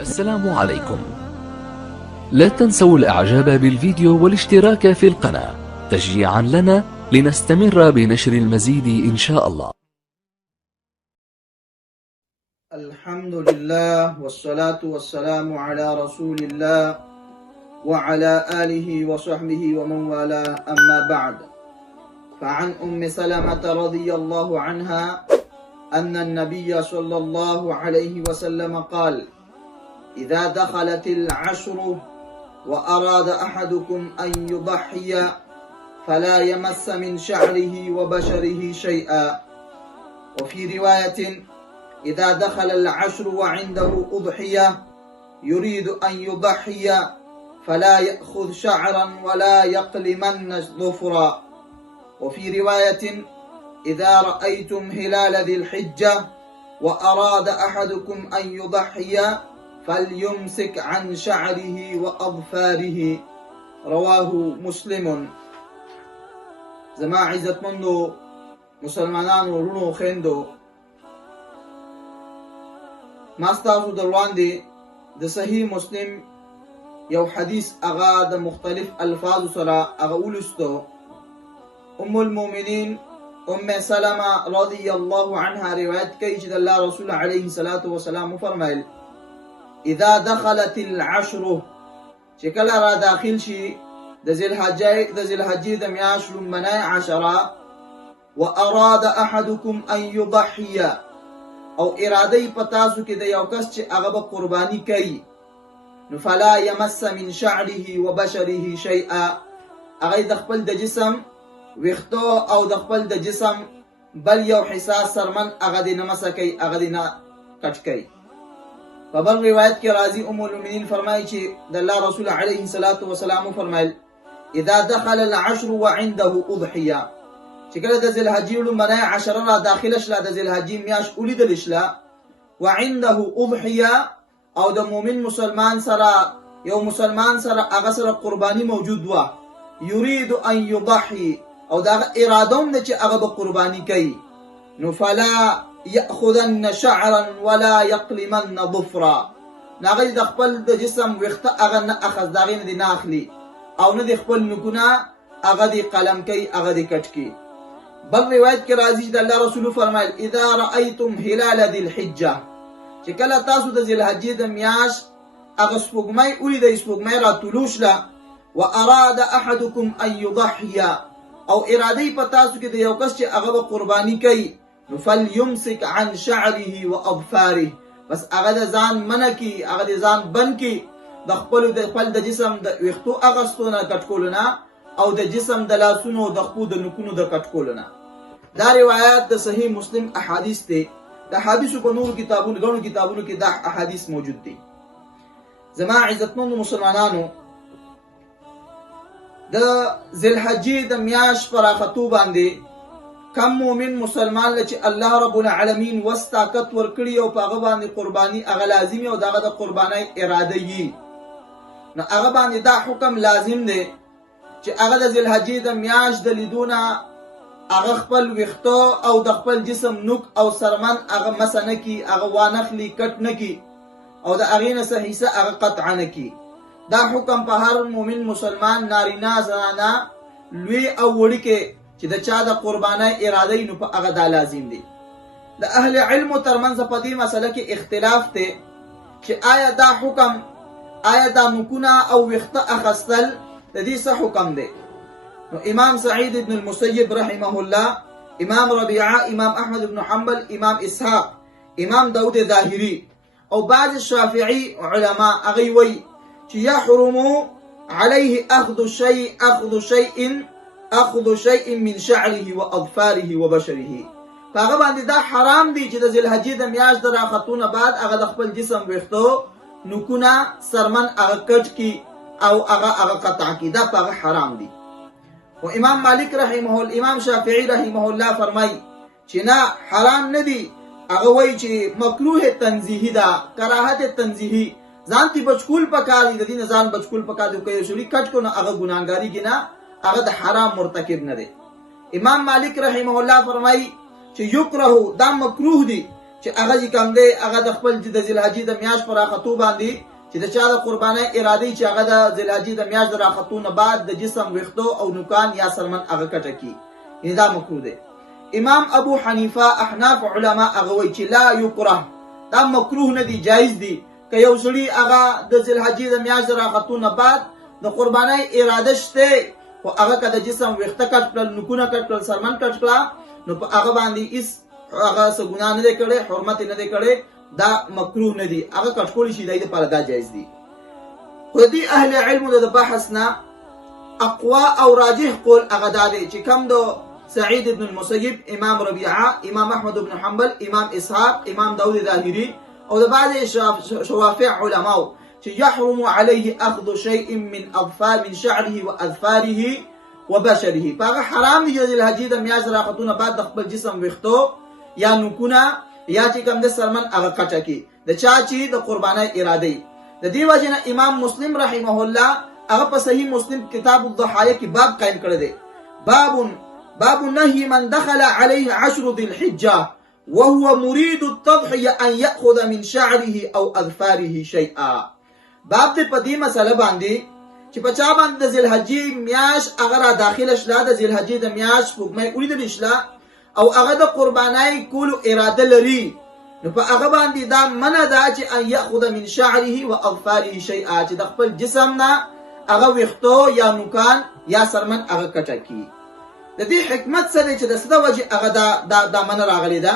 السلام عليكم. لا تنسوا الإعجاب بالفيديو والاشتراك في القناة تشجيعا لنا لنستمر بنشر المزيد إن شاء الله. الحمد لله والصلاة والسلام على رسول الله وعلى آله وصحبه ومن والاه، أما بعد. فعن أم سلمة رضي الله عنها أن النبي صلى الله عليه وسلم قال: إذا دخلت العشر وأراد أحدكم أن يضحي فلا يمس من شعره وبشره شيئا. وفي رواية: إذا دخل العشر وعنده أضحية يريد أن يضحي فلا يأخذ شعرا ولا يقلمن ظفرا. وفي رواية: إذا رأيتم هلال ذي الحجة وأراد أحدكم أن يضحي فليمسك عن شعره وأظفاره. رواه مسلم. زما عزت مندو مسلمانانو ورونو خويندو، ما ستاسو در وړاندې د صحیح مسلم یو حدیث اغا د مختلف الفاظ سره اغا ولستو. ام المؤمنین ام سلمہ رضی الله عنها روایت کوي چې د الله رسول علیه الصلاة والسلام فرمایل: اذا دخلت العشر، چې کله را داخل شي د ذی الحجې د میاشت لومبنۍ عشره، واراد احدکم ان یضحي، او اراده په تاسو کې د یو کس چې هغه به قرباني کوي، نو فلا یمس من شعره وبشره شیئا، هغه د خپل د جسم ویښتو او د خپل د جسم بل یو حساس سرمن هغه دې نه مسه کوي، هغه دې نه کټ کوي. په بل روایت کې راځي ام المؤمنین فرمایي چې د الله رسول علیه الصلاة والسلام فرمایل: اذا دخل العشر وعنده اضحیه، چې کله د ذی الحجې لومبنۍ عشره را داخله شله، د ذی الحجې میاشت ولیدل شله، وعنده اضحیه، او د مؤمن مسلمان سره یو مسلمان سره هغه سره قرباني موجود وه، یرید ان یضحي، او دا اراده هم ده چې هغه به قرباني کوي، نو فلا یأخذن شعرا ولا یقلمن ظفرا، هغه د خپل د جسم ویښته هغه نه اخذ، د هغې نه دې نه اخلي، او نه د خپل نوکونه هغه دې قلم کوي، هغه دې کټ کوي. بل روایت کې راځي چې د الله رسول فرمایل: اذا رأيتم هلال ذي الحجه، چې کله تاسو د ذی الحجې د میاشت هغه سپوږمۍ ولیدئ، سپوږمۍ را طلوع شله، واراد احدکم ان یضحي، او اراده په تاسو کې د یو کس چې هغه به قرباني کوي، نو فلیمسک عن شعره واظفاره، بس هغه د ځان منع کي، هغه د ځان بند کي د خپل د جسم د ویښتو اغستو نه، کټ کولو نه، او د جسم د لاسونو د خپو د نوکونو د کټ کولو نه. دا روایات د صحیح مسلم احادیث دي. د حدیثو په نورو کتابونو غنو کتابونو کې دا احادیث موجود دي. زما عزتمنو مسلمانانو، د ذی الحجې د میاشت په راختو باندې کم مؤمن مسلمان له چې الله رب العالمین وس طاقت ورکړي او په هغه باندې قرباني هغه لازمي او دغه د قربانۍ اراده یي، نو هغه باندې دا حکم لازم دی چې هغه د ذی الحجې د میاشت د لیدونه هغه خپل ویښتو او د خپل جسم نوک او سرمن هغه مسه نه کي، هغه وانخلي، کټ نه کي، او د هغې نه څه حصه هغه قطعه نه کي. دا حکم په هر مؤمن مسلمان نارینه زنانه لوی او وړوکی چې د چا د قربانۍ اراده یي، نو په هغه دا لازم دی. د اهل علمو ترمنځ په دې مسله کې اختلاف دی چې آیا دا حکم، آیا دا نوکونه او ویښته اخیستل د دې څه حکم دی؟ نو امام سعید ابن المسیب رحمه الله، امام ربیعه، امام احمد بن حنبل، امام اسحاق، امام داود ظاهری او بعض شافعی علما هغوی وایي چې یحرم علیه اخذ شیء من شعره واظفاره وبشره، په هغه باندې دا حرام دی چې د ذی الحجې د میاشت د راختونه بعد هغه د خپل جسم ویښتو، نوکونه، سرمن هغه کټ کي او هغه قطع کی، دا په هغه حرام دی. و امام مالک رحمه الله، امام شافعی رحمه الله فرمای چې نه، حرام نه دی، هغه وایي چې مکروه تنزیهی ده، کراهت تنزیهی، ځان تی بچکول پکار دی، د دې نه ځان بچکول پکار دی، که یو سړي کټ کو نه هغه ګناهګاري کې نه، هغه د حرام مرتکب نه دی. امام مالک رحمه الله فرمای چې یکره دا مکروه دی چې هغه کوم دی هغه د خپل د ذوالحجې د میاشت پر راختو باندې چې د چا د قربانۍ اراده چې هغه د ذوالحجې د میاشت د راختو نه بعد د جسم ویښتو او نوکان یا سرمن هغه کټه کی، یعنی دا مکروه دی. امام ابو حنیفه احناف علما هغه وایي چې لا یکره، دا مکروه نه دی، جایز دی. که یو سړي هغه د ذوالحجې د میاشت د راختو نه بعد د قربانۍ اراده شته خو هغه که د جسم ویښته کټ کړل، نوکونه کټ کړل، سرمن کټ کړه، نو په هغه باندې هیڅ هغه څه ګناه نه دی کړی، حرمت نه دی کړی، دا مکروه نه دی، هغه کټ کولی شي، د دې لپاره دا جایز دی. خو دې اهل علمو د بحث نه اقوا او راجح قول هغه دا دی چې کم د سعید ابن المسیب، امام ربیعه، امام احمد بن حنبل، امام اسحاق، امام داود ظاهری او د بعض شوافع علماو چې يحرم عليه اخذ شيء من شعره واظفاره وبشره، هغه حرام دی چې د ذوالحجې د میاشت راختونه بعد د خپل جسم ویښتو یا نوکونه یا چې کوم د سرمن هغه کټه کی د چا چې د قربانۍ اراده. د دې وجه نه امام مسلم رحمه الله هغه په صحیح مسلم کتاب الضحايا کې باب قائم کړی دی، باب نهي من دخل عليه 10 ذي الحجه وهو مريد التضحيه ان ياخذ من شعره او اظفاره شيئا. باب دې په دې مسله باندې چې په چا باندې د ذوالحجې میاشت هغه را داخله شله، د ذوالحجې د میاشت وګمې ولیدل شله او هغه د قربانای کولو اراده لري، نو په هغه باندې دا منع ده چې ان یاخذ من شعره و اظفاره شیئا، چې د خپل جسم نه هغه ویښتو یا نوکان یا سرمن هغه کټه کی. د دې حکمت څه دی چې د څه وجه هغه دا منع راغلی ده؟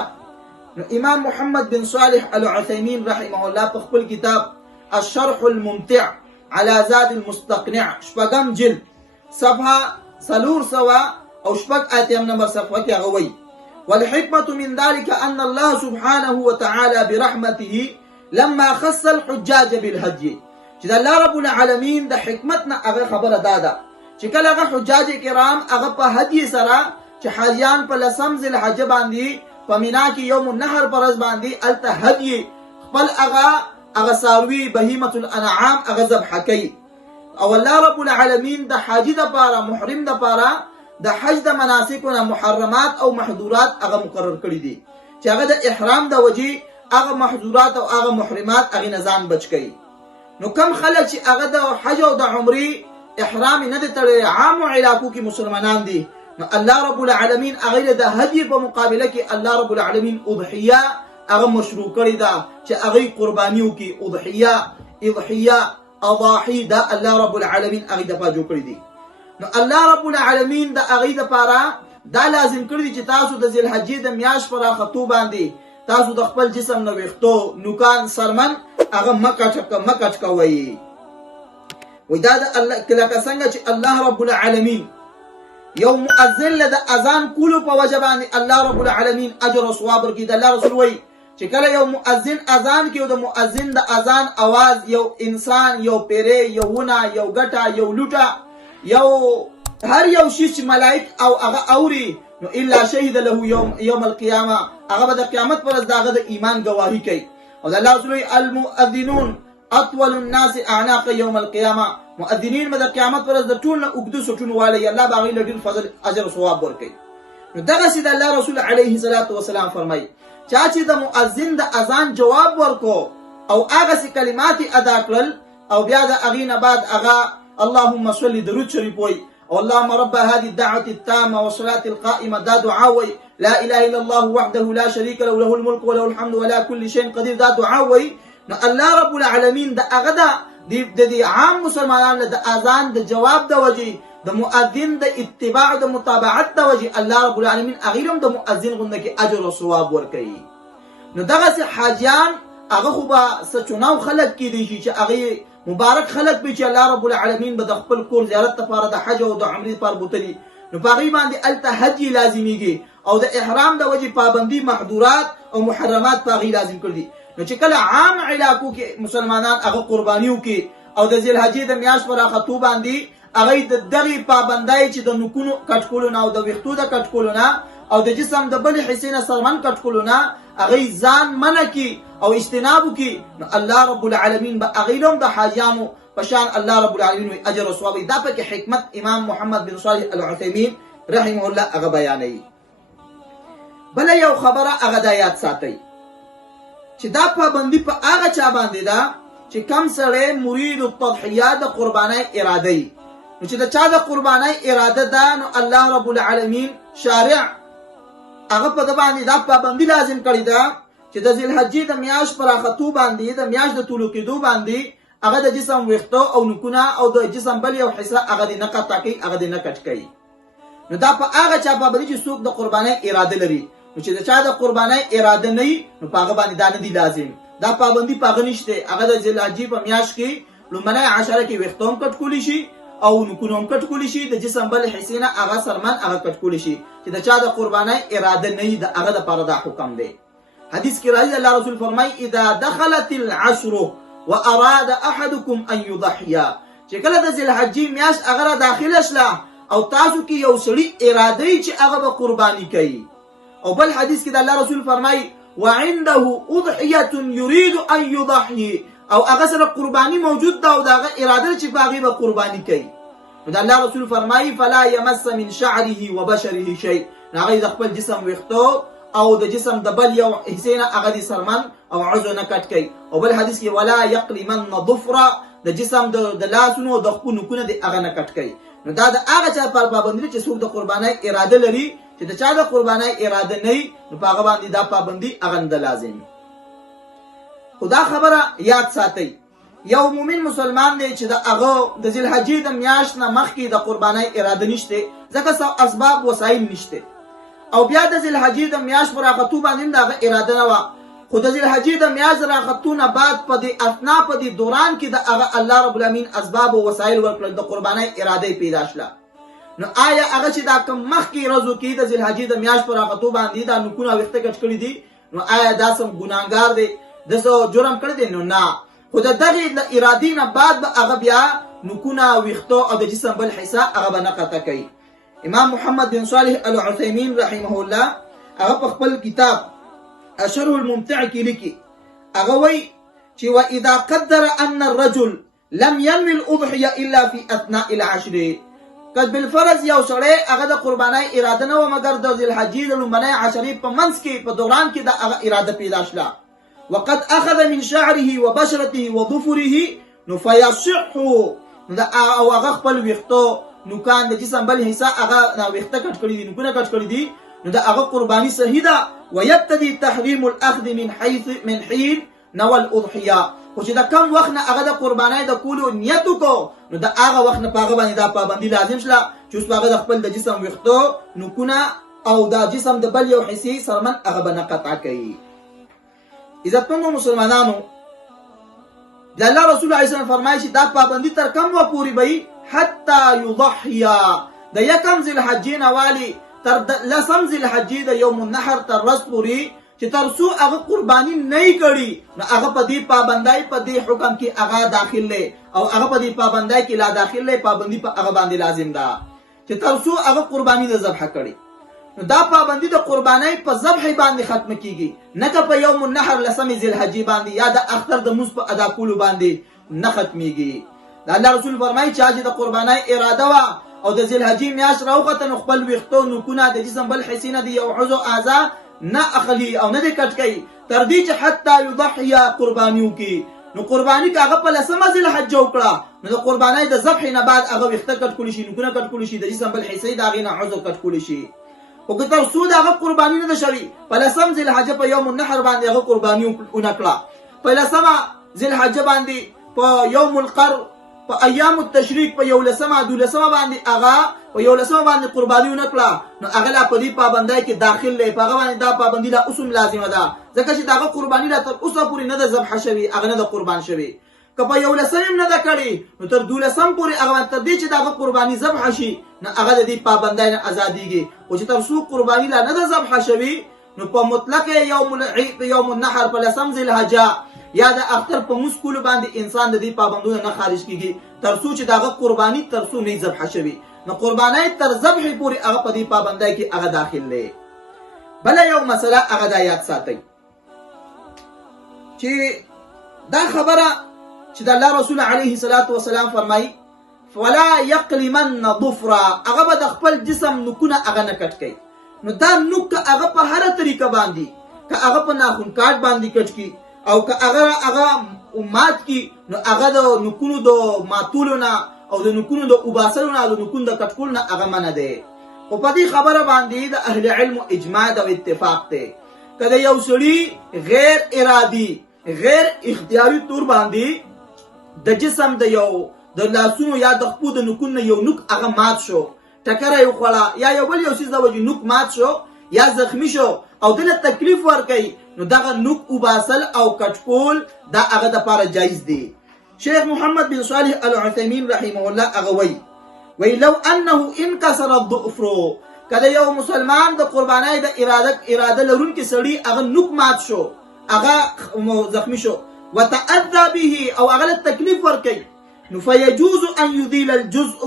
نو امام محمد بن صالح العثيمين رحمه الله په خپل کتاب الشرح الممتع على زاد المستقنع شپږم جلد صفحه 300 او شپږ اتم نمبر صفحه کې هغه وایي والحكمة من ذلك أن الله سبحانه وتعالى برحمته لما خص الحجاج بالحج، چې الله رب العالمین د حکمتنا هغه خبره داده چې کله هغه حجاج کرام هغه په هدي سره چې حاجیان په لسم ذی الحجه باندې په مینا کې یوم النحر پرز باندې الته هدي خپل هغه ساروی بهیمه الانعام هغه ذبح کوي، او الله رب العالمین د حاجی د پاره محرم د پاره د حج د مناسکونه محرمات او محظورات هغه مقرر کړی دي چې هغه د احرام د وجې هغه محظورات او هغه محرمات هغه نظام بچ کړي. نو کم خلک چې هغه د حج او د عمرې احرام نه دي تړلي، عام علاقو کې مسلمانان دي، نو الله رب العالمین هغه د هدي په مقابله کې الله رب العالمین اضحیه هغه مشروع کړی ده چې هغه قربانیو کې اضحیه اضاحی دا الله رب العالمین هغه د پاجو کړی دي. نو الله رب العالمین د هغه د پاره دا لازم کړی چې تاسو د ذوالحجې د میاشت پر راختو باندې تاسو د خپل جسم نو ویښتو نوکان سرمن هغه مکټ کوي. وای دا د الله کله څنګه چې الله رب العالمین یو مؤذن له د اذان کولو په وجه باندې الله رب العالمین اجر او ثواب ورکړي. د الله رسول وای چې کله یو مؤذن اذان کوي، د مؤذن د اذان आवाज یو انسان، یو پیره، یو ونه، یو ګټه، یو لوټه، یو هر یو شی چې ملائک او هغه اوري، نو الا شهد له یوم القیامه، هغه به د قیامت پر ورځ داغه د ایمان گواهی کوي. او د الله رسول المؤذنون اطول الناس اعناق يوم القيامه، مؤذنین به د قیامت پر ورځ د ټول نه اوږده سټونو والي الله باغی له ډیر فضل اجر او ثواب ورکړي. نو دغه سید الله رسول علیه الصلاۃ والسلام فرمایي چې د مؤذن د اذان جواب ورکو او هغه سي کلمات ادا کړل او بیا د اغینه بعد هغه اللهم صل درود شریف وای او اللهم رب هذه الدعوه التامه والصلاه القائمه، دا دعاوي لا اله الا الله وحده لا شريك له له الملك وله الحمد ولا كل شيء قدير، دا دعاوي. نو الله رب العالمین د هغه د عام مسلمانانو د اذان د جواب د وجه د مؤذن د اتباع د متابعت د وجه الله رب العالمین اغیرم د مؤذن غونډه کې اجر او ثواب ورکړي. نو دغه سي حاجیان هغه خو به سچوناو خلق کې دي چې هغه مبارک خلق به چې الله رب العالمین به د خپل کور زیارت لپاره د حج او د عمرې لپاره بوتلی، نو باغی باندې الته حج لازمیږي او د احرام د وجه پابندي محظورات او محرمات باغی لازم کړی. نو چې کله عام علاقو کې مسلمانان هغه قربانیو کې او د ذوالحجې د میاشت پر راختو باندې هغه د دغه پابندای چې د نوکونو کټکولو نه او د ویښتو د کټکولو نه او د جسم د بل حصے نه سرمن کټکولو نه هغه ځان منع کی او اجتناب کی، نو الله رب العالمین به هغه لوم د حاجیانو پشان الله رب العالمین اجر او ثواب. دا په حکمت امام محمد بن صالح العثيمين رحمه الله هغه بیانوي. بل یو خبره هغه د یاد ساتي چې دا پابندي په هغه چا باندې ده چې کم سړی مرید التضحیه د قربانۍ اراده ای. نو چې د چا د قربانۍ اراده ده نو الله رب العالمین شارع هغه په د باندې دا پابندي لازم کړی ده چې د ذی الحجې د میاشت پر راختو باندې د میاشت د طلوع کېدو باندې هغه د جسم ویښتو او نوکونه او د جسم بل یو حصه هغه دې نه قطع کوي، هغه دې نه کټ کوي. نو دا په هغه چا پابندي چې څوک د قربانۍ اراده لري. نو چې د چا د قربانۍ اراده نه وي نو په هغه باندې دا نه دي لازم. دا پابندي په هغه نشته. هغه د ذی الحجې په میاشت کې لومړنۍ عشره کې ویښتو هم کټ کولی شي او نوکونه هم کټ کولی شي، د جسم بل حصې نه هغه سرمن هغه کټ کولی شي. چې د چا د قربانۍ اراده نه وي د هغه دپاره دا حکم دی. حدیث کې راځي الله رسول فرمایي اذا دخلت العشر واراد احدكم ان يضحي، چې کله د ذی الحجې میاشت هغه را داخله شله او تاسو کې یو سړي اراده ای چې هغه به قرباني کوي. او بل حدیث کې د الله رسول فرمایي وعنده اضحيه يريد ان يضحي، او هغه سره قرباني موجود ده او دغه اراده چې باغی به قرباني کوي. نو د الله رسول فرمایي فلا يمس من شعره وبشره شيء، هغه د خپل جسم ویښتو او د جسم د بل یو حصې نه هغه د سرمن او عضو نه کټ کوي. او بل حدیث کې ولا يقلمن ضفرا، د جسم د لاسونو د خپل نوکونه د هغه نه کټ کوي. نو دا د هغه چا پر پابندي چې څوک د قربانۍ اراده لري، چې د چا د قربانۍ اراده نه وي نو په هغه باندې دا پابندي هغه نه لازم. خدا خبره یاد ساتئ، یو مومن مسلمان دی چې د هغه د ذی الحجې د میاشت نه مخکې د قربانۍ اراده نشته، ځکه اسباب وسایل نشته، او بیا د ذی الحجې د میاشت پر راختو باندې د هغه اراده نه وه، خو د ذی الحجې د میاشت راختو نه بعد په دې اثنا په دې دوران کې د هغه الله رب العالمین اسباب او وسایل ورکړل، د قربانۍ اراده پیدا شله. نو آیا هغه چې دا کوم مخکې ورځو کې د ذی الحجې د میاشت پر راختو باندې دا نوکونه ویښته کټ کړي دي، نو آیا دا سم ګناهګار دی، د څه جرم کړی دی؟ نو نه، خو د دغې ارادې نه بعد به هغه بیا نوکونه ویښتو او د جسم بل حصه هغه به نه قطع کوي. امام محمد بن صالح العثیمین رحمه الله هغه په خپل کتاب الشرح الممتع کې لیکي، هغه وایي چې واذا قدر ان الرجل لم ينوي الاضحيه الا في اثناء العشر، قد بالفرض یو سړی هغه د قربانۍ اراده نه و مګر د ذی الحجې د لومړنۍ عشرې په منځ کې په دوران کې د هغه اراده پیدا شله، وقد اخذ من شعره وبشرته وظفره نو فيصح، او هغه خپل ویښتو نوکان د جسم بل حصہ هغه ویښته کټ کړي دي، نوکونه کټ کړي دي، نو د هغه قرباني صحیح ده. ويبتدي تحريم الاخذ من حين نوى الاضحيه، خو چې د کم وخت نه هغه د قربانۍ د کولو نیت وکړو نو د هغه وخت نه په هغه باندې دا پابندي لازم شله چې اوس هغه د خپل د جسم ویښتو نوکونه او د جسم د بل یو حصې سرمن هغه به نه قطع کوي. عزتمنو مسلمانانو، د الله رسول علیه السلام فرمایي چې دا پابندي تر کم و پورې به حتی یضحیا، د یکم ذی الحجې نه والی تر لسم ذی الحجې د یوم النحر تر ورځ پورې چې تر څو هغه قرباني نه یې کړي نو هغه په دې پابندۍ په دې حکم کې هغه داخل دی، او هغه په دې پابندۍ کې لا داخل دی، پابندي په هغه باندې لازم ده چې تر څو هغه قرباني نه ذبح کړي. نو دا پابندي د قربانۍ په ذبح باندې ختم کیږي، نه که په یوم النحر لسم ذی الحجې باندې یا د اختر د مونځ په ادا کولو باندې نه ختمیږي. د الله رسول فرمایي چې د قربانۍ اراده وه او د ذی الحجې میاشت راوخته نو خپل ویښتو نوکونه د جسم بل حصې نه د یو عضو اعضا نه اخلي او نه دې کټ کوي تر دې چې حتی یضحیا قرباني وکړي. نو قرباني که هغه په لسمه ذی الحجه وکړه نو د قربانۍ د ذبح نه بعد هغه ویښته کټ کولی شي، نوکونه کټ کولی شي، د جسم بل حصې د هغې نه عضو کټ کولی شي. خو که تر څو د هغه قرباني نه ده شوي په لسم ذی الحجه په یوم النحر باندې هغه قرباني ونه کړه، په لسمه ذی الحجه باندې په یوم القر په ایام التشریق په 11 12 باندې هغه په 11 باندې قرباني ونه کړه نو هغه لا په دې پابندۍ کې داخل دی، په هغه باندې دا پابندي لا اوس هم لازمه ده، ځکه چې دغه قرباني لا تر اوسه پورې نه ده ذبح شوي، هغه نه ده قربان شوي. که په 11 نه ده کړې نو تر 12 پورې هغه تر دې چې دغه قرباني ذبح شي نو هغه د دې پابندۍ نه ازادېږي. خو چې تر څو قرباني لا نه ده ذبح شوي نو په مطلق یوم النحر په لسم ذی الحجه یا د اختر په مسکول باندې انسان د دې پابندونو نه خارج کیږي تر څو چې دغه قرباني تر څو نه ذبح شوي، نو قرباني تر ذبح پورې هغه په دې پابندۍ کې هغه داخل دی. بل یو مسله هغه د یاد ساتئ چې دا خبره چې د الله رسول علیه الصلاة والسلام فرمایي فلا یقلمن ظفرا، هغه به د خپل جسم نوکونه هغه نه کټ کوي. نو دا نوک هغه په هره طریقه باندې که هغه په ناخن کاټ باندې کټ کی، او که هغه مات کی نو هغه د نکونو د ماتولو نه او د نکونو د وباسلو نه د نکونو د کټکول نه هغه منه دی. خو په دې خبره باندې د اهل علم اجماع او اتفاق دی. کله یو سړی غیر ارادي غیر اختیاري تور باندې د جسم د یو د لاسونو یا د خپو د نکونو یو نوک هغه مات شو، ټکره یو خوړه یا یو بل یو څیز د وجې نوک مات شو یا زخمی شو او دله تکلیف ورکوي، نو دغه نوک وباسل او کټکول دا هغه د پاره جایز دی. شیخ محمد بن صالح العثیمین رحمه الله هغه وی لو انه انکسر الظفر، کله یو مسلمان د قربانای د اراده لرونکي سړی هغه نوک مات شو، هغه زخمی شو، وتأذى به او هغه تکلیف ورکوي، نو فيجوز ان يذيل الجزء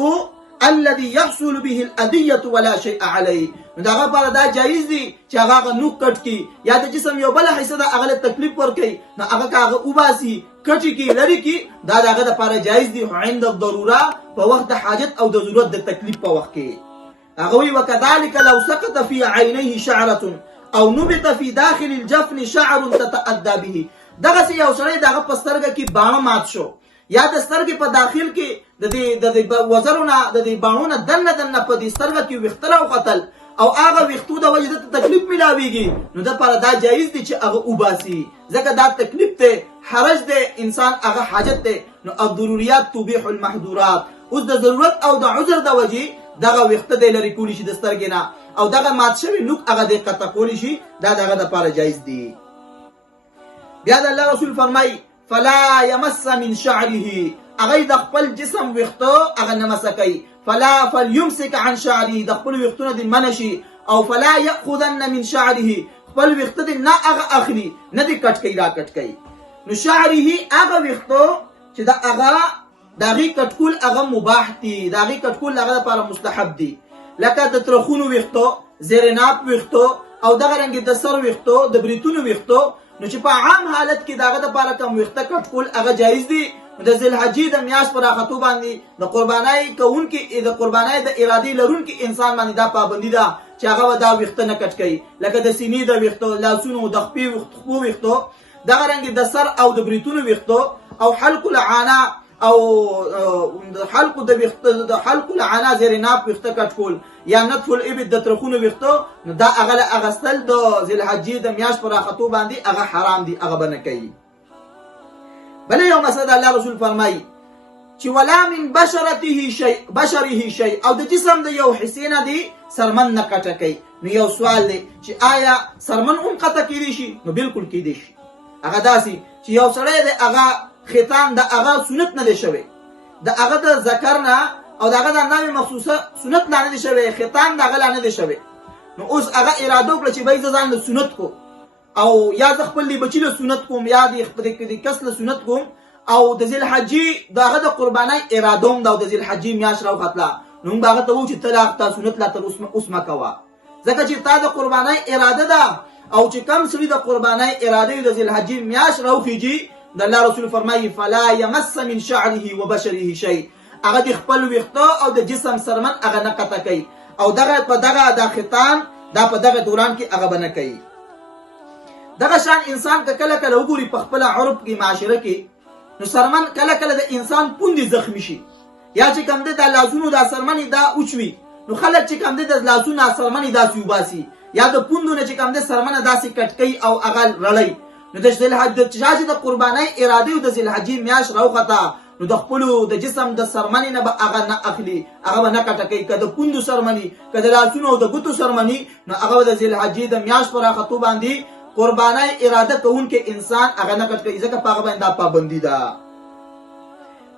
الذي يحصل به الأذية ولا شيء عليه، نو داغه پر دا جایز دی چې هغه نوک کټ کی یا د جسم یو بل حصہ دا هغه تکلیف ورکي، نو هغه وباسي کټی کی لري کی دا داغه د پر جایز دی عند الضروره، په وخت د حاجت او د ضرورت د تکلیف په وخت کې. هغه وی وكذلك لو سقط في عينيه شعرة او نبت في داخل الجفن شعر تتأذى به، دغه یو سړی دغه پسترګه کی باڼه مات شو یا د سترګې په داخل کې د وزرونه د باڼونه دنه په دې سترګه کې وختره او قتل او هغه وختو د وجه د تکلیف ملاويږي، نو د پر دا جایز دي چې هغه وباسي، ځکه دا تکلیف ته حرج ده انسان هغه حاجت ده. نو الضروريات تبيح المحظورات، اوس د ضرورت او د عذر د وجه دغه وخت د لری کولی شي د سترګې نه او دغه مات شوی نوک هغه د قطع کولی شي، دا دغه د پر جایز دي. بیا د الله رسول فرمای فلا يمس من شعره، اغه د خپل جسم وختو اغه نمسکای، فلا فليمسك عن شعره، د خپل وختونه د منشي، او فلا ياخذن من شعره، خپل وخت د نه اغه اخلي نه د کټکای را کټکای. نو شعره اغه وختو چې د اغه دغه کټکول اغه مباح دي، دغه کټکول اغه لپاره مستحب دي، لکه د ترخونو وختو، زرناب وختو او دغه رنګ د سر وختو، د بریتونو وختو، نو چې په عام حالت کې داغه د پاره کم وخته کټکول هغه جایز دي. د ذل حجې د میاش پر راخطو باندې د قربانای کوونکې د قربانای د ارادي لرونکي انسان باندې دا پابندي ده چې هغه دا وخته نه کټ کوي، لکه د سینې د وختو، لاسونو د خپې وختو، دغه رنګ د سر او د بریتونو وختو، او حلق العانه او حلق العانه زرناب وخته کټکول یا نطف الابد د ترخونو وختو، نو دا هغه اغستل د ذل حجې د میاش پر راخطو باندې هغه حرام دي، هغه بنه کوي. بل یو مسله الله رسول فرمایي چې ولا من بشره شيء، او د جسم د یو حصې نه دی سرمن نه کټه کوي. نو یو سوال دی چې آیا سرمن هم قطع کیدی شي؟ نو بالکل کیدی شي. هغه داسي چې یو سړی دی هغه ختان د هغه سنت نه دی شوی، د هغه د ذکر نه او دغه د نامې مخصوصه سنت نه دی شوی، ختان دغه نه دی شوی، نو اوس هغه اراده وکړه چې به ځان له سنت کو او یا د خپل بچی له سنت کوم یا د خپل کس له سنت کوم، او د ذل حجې دغه د قربانای اراده هم د ذل حجې میاش راو خطلا، نو موږ هغه ته وو چې طلاق تا سنت لا تر اوس ما کوا، ځکه چې تا د قربانای اراده ده او چې کم سړي د قربانای اراده د ذل حجې میاش راو خيږي، د الله رسول فرمایي فلا يمس من شعره وبشره شيء، هغه د خپل وختو او د جسم سرمن هغه نه قطع کوي، او دغه په دغه د ختان دا په دغه دوران کې هغه بنه کوي. دغه شان انسان کله کله وګوري په خپل عرب کې معاشره کې، نو سرمن کله کله د انسان پوندې زخمی شي، یا چې کوم د لاسونو د سرمنې دا اوچوي، نو خلک چې کوم د لاسونو سرمنې داسې وباسي، یا د پوندونو چې کوم د سرمنه داسې کټکي او هغه رړی، نو د ذل حج د قربانای اراده او د ذل حجې میاش راوخته، نو د خپل د جسم د سرمنې نه به هغه نه اخلي، هغه نه کټکي، کده پوندو سرمنې کده لاسونو او د ګوتو سرمنې، نو هغه د ذل حجې د میاش پر راخطو باندې قربانای اراده کوونکې انسان هغه نه کټ کوي، ځکه په هغه باندې پابندي ده.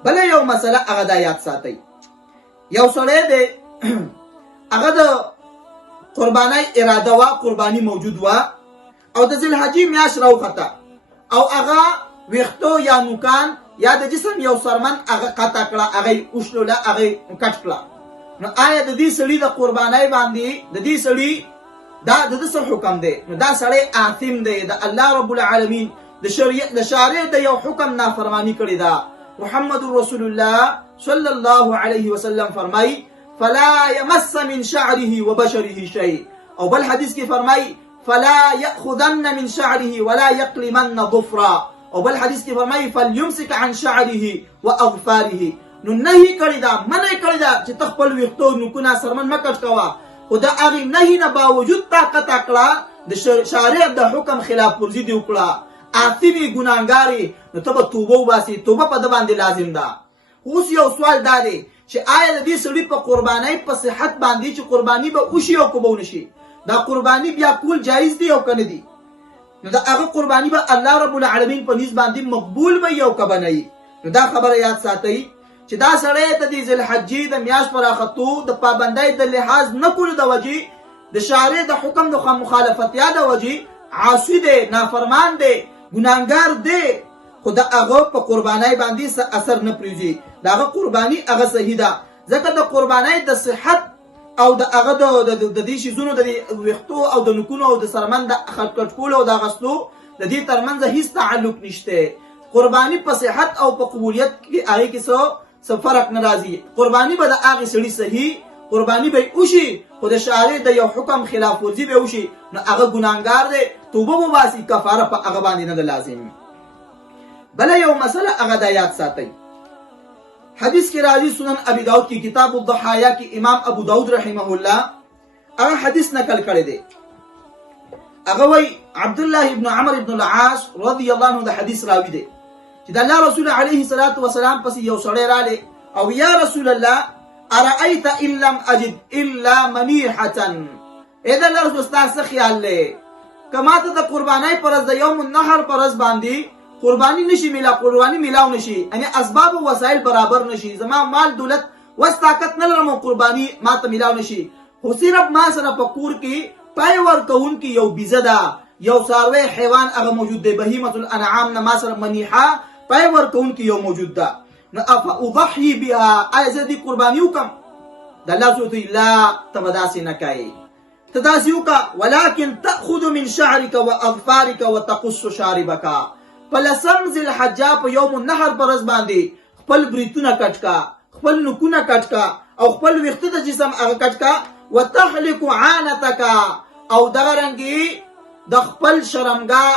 بل یو مسله هغه د یاد ساتي، یو سړی دی هغه د قربانای اراده وا قرباني موجود وا او د ذل حجې میاش راوخته، او هغه وختو یا نوکان یا د جسم یو سرمن هغه قطع کړه، هغه اوښلوله، هغه کټ کړه، نو آیا د دې سړي د قربانای باندې د دې سړي دا د څه حکم دی؟ نو دا سړی آثم دی، د الله رب العالمین د شارع د یو حکم نافرمانی کړی دا. محمد رسول الله صلی الله علیه وسلم فرمای فلا يمس من شعره وبشره شيء، او بل حدیث کې فرمای فلا يأخذن من شعره ولا يقلمن ظفرا، او بل حدیث کې فرمایي فليمسك عن شعره واظفاره، نو نهي کړی دا، منع کړی دا چې تخپل ویختو نکونه سرمن مکټ کوا، خو دا هغه نهي نه باوجود طاقت کړه د شارع د حکم خلاف ورزي دی وکړه، آثمي ګناګاری، نو ته به توبه وباسي، توبه په د باندې لازم ده. اوس یو سوال دا دی چې آیا د دې سړي په قربانۍ په صحت باندې چې قرباني به وشي او که به ونشي، دا قرباني بیا کول جایز دی او که نه دی؟ نو دا هغه قرباني به الله رب العالمین په نسبت باندې مقبول به او که به نه وي. نو دا خبره یاد ساتئ چې دا سړی د دې ذوالحجې د میاشت په راختو د پابندۍ د لحاظ نه کولو د وجې د شارع د حکم د مخالفتیا د وجې عاصي دی، نافرمان دی، ګناهګار دی، خو د هغه په قربانۍ باندې څه اثر نه پرېږدي، د هغه قرباني هغه صحیح ده، ځکه د قربانۍ د صحت او د هغه د دې شیزونو د ویښتو او د نکونو او د سرمن د خټ کولو او د اغوستو د دې ترمنځ هیڅ تعلق نشته. قرباني په صحت او په قبولیت کې هغې کې څه فرق نه راځي. قرباني به د هغې سړي صحیح قرباني به وشي، خو د شارع د یو حکم خلاف ورزي به وشي، نو هغه ګناهګار دی، توبه وباسي، کفاره په هغه باندې نه ده لازم. بله یو مسله هغه دا یاد ساتئ، حدیث کې راځي سنن ابي داود کې کتاب الضحایا کې امام ابو داود رحمه الله هغه حدیث نقل کړی دی. هغه وایي عبد الله ابن عمر ابن العاص رضی الله عنه د حدیث راوي دی چې د الله رسول علیه الصلاة والسلام پسې یو سړی رالی او یا رسول الله ارأيت ان لم اجد الا منيحه، اې د الله رسول ستا څه خیال دی که ته د قربانۍ پر ورځ د یوم النحر پر ورځ باندې قربانی نشي قربانی میلاو نشي، یعنی اسباب او وسایل برابر نشي، زما مال دولت وس طاقت نه لرم قربانی ما ته میلاو نشي، خو صرف ما سره په کور کې پای ورکون کې یو بیزه ده، یو څاروی حیوان هغه موجود دی، بهیمة الانعام نه ما سره منیحه پای ورکون کې یو موجود ده، نو افاضحي بها، آیا زه دې قرباني وکم؟ د الله سبحانه لا ته به داسې نه کوې، ته داسې وکړه ولکن تأخذ من شعرك واظفارك وتقص شاربك، په لسم ذوالحجه په یوم النحر په ورځ باندې خپل بریتونه کټ کا، خپل نکونه کټ کا او خپل ویښته د جسم هغه کټ کا، وتحلق عانتك، او دغه رنګې د خپل شرمګاه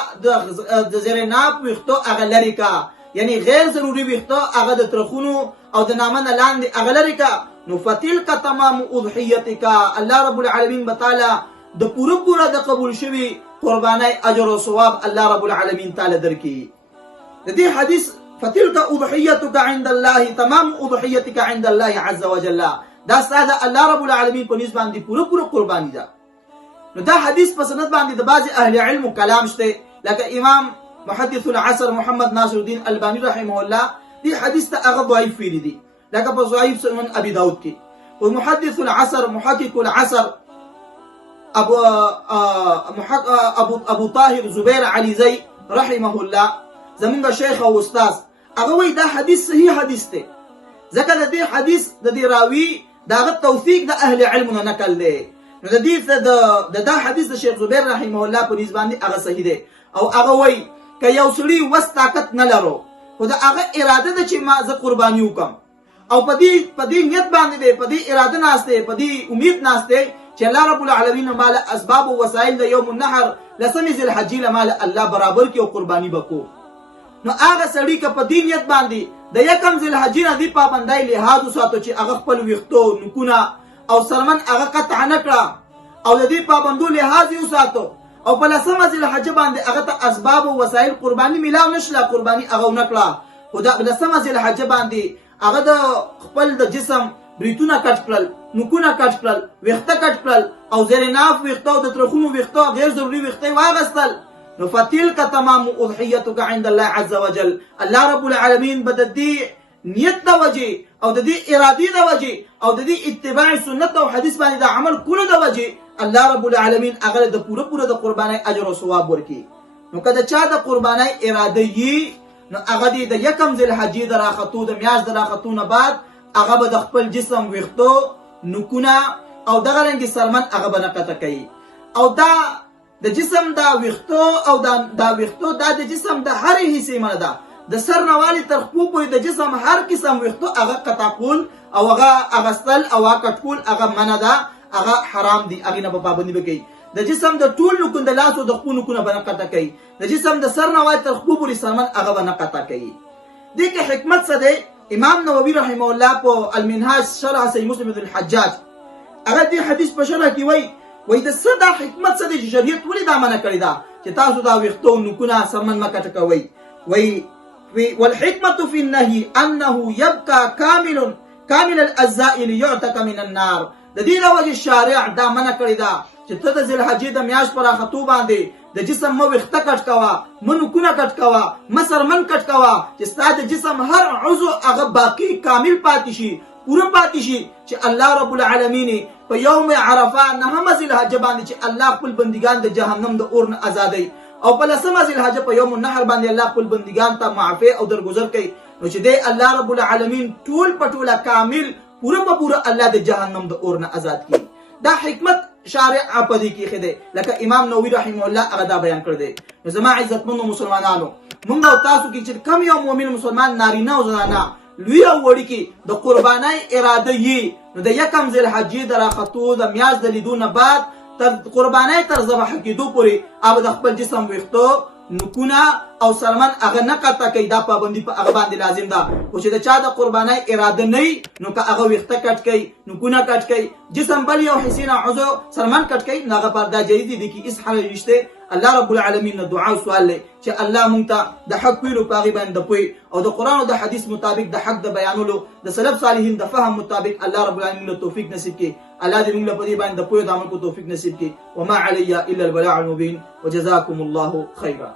د زیر ناپ ویښتو هغه لرې کا، یعنی غیر ضروري ویښته هغه د ترخونو او د نامه نه لاندې هغه لرې کا. نو فتلک تمام اضحیتک، الله رب العالمین به تعالی د پوره د قبول شوي قربانای اجر او ثواب الله رب العالمین تعالی درکړي. د دې حدیث فتلک اضحیتک عند الله، تمام اضحیتک عند الله عز وجل، دا ستاسو الله رب العالمین په نسبت باندې پوره قربانی ده. نو دا حدیث په سند باندې د بعض اهل علم کلام شته، لکه امام محدث العصر محمد ناصر الدین البانی رحمه الله دې حدیث ته هغه ضعیف ویلي دي، لکه په ضعیف سنن ابي داود کې، او محدث العصر محقق العصر ابو طاهر زبیر علیزی رحمه الله زمونږ شیخ او استاد هغه وایي دا حدیث صحیح حدیث دی، ځکه د دې حدیث د دې راوي دغه توثیق د اهل علم نه نقل دی، نو د دې دا حدیث د شیخ زبیر رحمه الله په نسبت باندې هغه صحیح دی. او هغه وایي که یو سړي وس طاقت نه لرو، خو د هغه اراده ده چې ما زه قرباني وکم، او په دې نیت باندې دی، په دې اراده ناست دی، په دې امید ناست دی چې الله رب العالمین مال اسباب او وسایل د یوم النحر لسمې ذوالحجې مال الله برابر کې او قرباني وکړو، نو هغه سړی که په دې نیت باندې د یکم ذوالحجې نه دې پابندۍ لحاظ وساتو چې هغه خپل ویښتو نکونه او سرمن هغه قطع نه کړه او د دې پابندو لحاظ یې وساتو، او په لسمه ذوالحجې باندې هغه ته اسباب او وسایل قرباني میلاو نشله، قرباني هغه ونه کړه، خو د لسمه ذوالحجې باندې هغه د خپل د جسم بریتونه کټ کړل، نکونه کټ کړل، ویښته کټ کړل، او زیر ناف ویښته او د ترخونو ویښته غیر ضروري ویښته یې واغستل، نو فتلک تمام اضحیتک عند الله عز وجل، الله رب العالمین به د دې نیت د وجې او د دې ارادې د وجې او د دې اتباع سنت او حدیث باندې د عمل کولو د وجې الله رب العالمین هغه د پوره د قربانۍ اجر او ثواب ورکړي. نو که د چا د قربانۍ اراده یي، نو هغه د یکم ذوالحجې د راختو د میاشت د راختو نه بعد هغه به د خپل جسم ویښتو نکونه او دغه رنګې سرمن هغه به نه قطع کوي، او دا د جسم دا ویښتو او دا ویښتو دا د جسم د هرې حصې منه ده، د سر نه والې تر خپو پورې د جسم هر قسم ویښتو هغه قطع کول او هغه اغستل او هغه کټ کول هغه منه ده، هغه حرام دي، هغې نه به پابندي وکړي. د جسم د ټول نکون د لاس او د خپو نکونه به نه قطع کوي، د جسم د سر نه وای تر خپو پورې سرمن هغه به نه قطع کوي. دې کې حکمت څه دی؟ امام نووي رحمه الله په المنهاج شرح صحیح مسلم بن الحجاج هغه دې حدیث په شرح کې وای د څه دا حکمت څه دی چې شریعت ولې دا منع کړی ده چې تاسو دا ویښتو نکونه سرمن مه قطع کوئ. وای والحکمة فی النهي انه يبقى کامل الاجزاء ليعتق من النار. د دې له وجې شارع دا منع کړی ده چې ته د ذوالحجې د میاشت په راختو باندې د جسم مه ویښته کټ کوه، مه نوکونه کټ کوه، مه سرمن کټ کوه، چې ستا د جسم هر عضو هغه باقي کامل پاتې شي، پوره پاتې شي، چې الله رب العالمین په یوم عرفه 9 ذوالحجه باندې چې الله خپل بندگان د جهنم د اور نه ازادوي، او په 10 ذوالحجه په یوم النحر باندې الله خپل بندگان ته معافی او درگذر کوي. نو چې دی الله رب العالمین ټول په ټوله کامل پوره په پوره الله د جهنم د اور نه آزاد کړي. دا حکمت شارع په دې کې خده لکه امام نووي رحمه الله هغه دا بیان کړی دی. نو زما عزتمنو مسلمانانو، موږ او تاسو کې چې کم یو مؤمن مسلمان نارینه او زنانه لوی او وړي کې د قربانای اراده یې، نو د یکم ذوالحجې د راختو د میاشت د لیدو نه بعد تر قربانای تر ذبح کېدو پورې هغه د خپل جسم ویښتو نکونه او سرمن هغه نه قطع کوي. دا پابندي په هغه باندې لازم ده. خو چې د چا د قربانای اراده نه وي نو که هغه ویښته کټ کوي، نکونه کټ کوي، جسم بل یو حصې نه عضو سرمن کټ کوي، نو هغه پر دا جایز دي کې هیڅ حل نشته. الله رب العالمین نه دعا او سوال لري چې الله مونږ ته د حق ویلو په هغې باندې د پوهې او د قرآن او د حدیث مطابق د حق د بیانولو د سلف صالحین د فهم مطابق الله رب العالمین له توفیق نصیب کړي. الله دې موږ له په دې باندې د پوهې د عمل کو توفیق نصیب کړي. وما علی الا البلاغ المبین وجزاکم الله خیرا.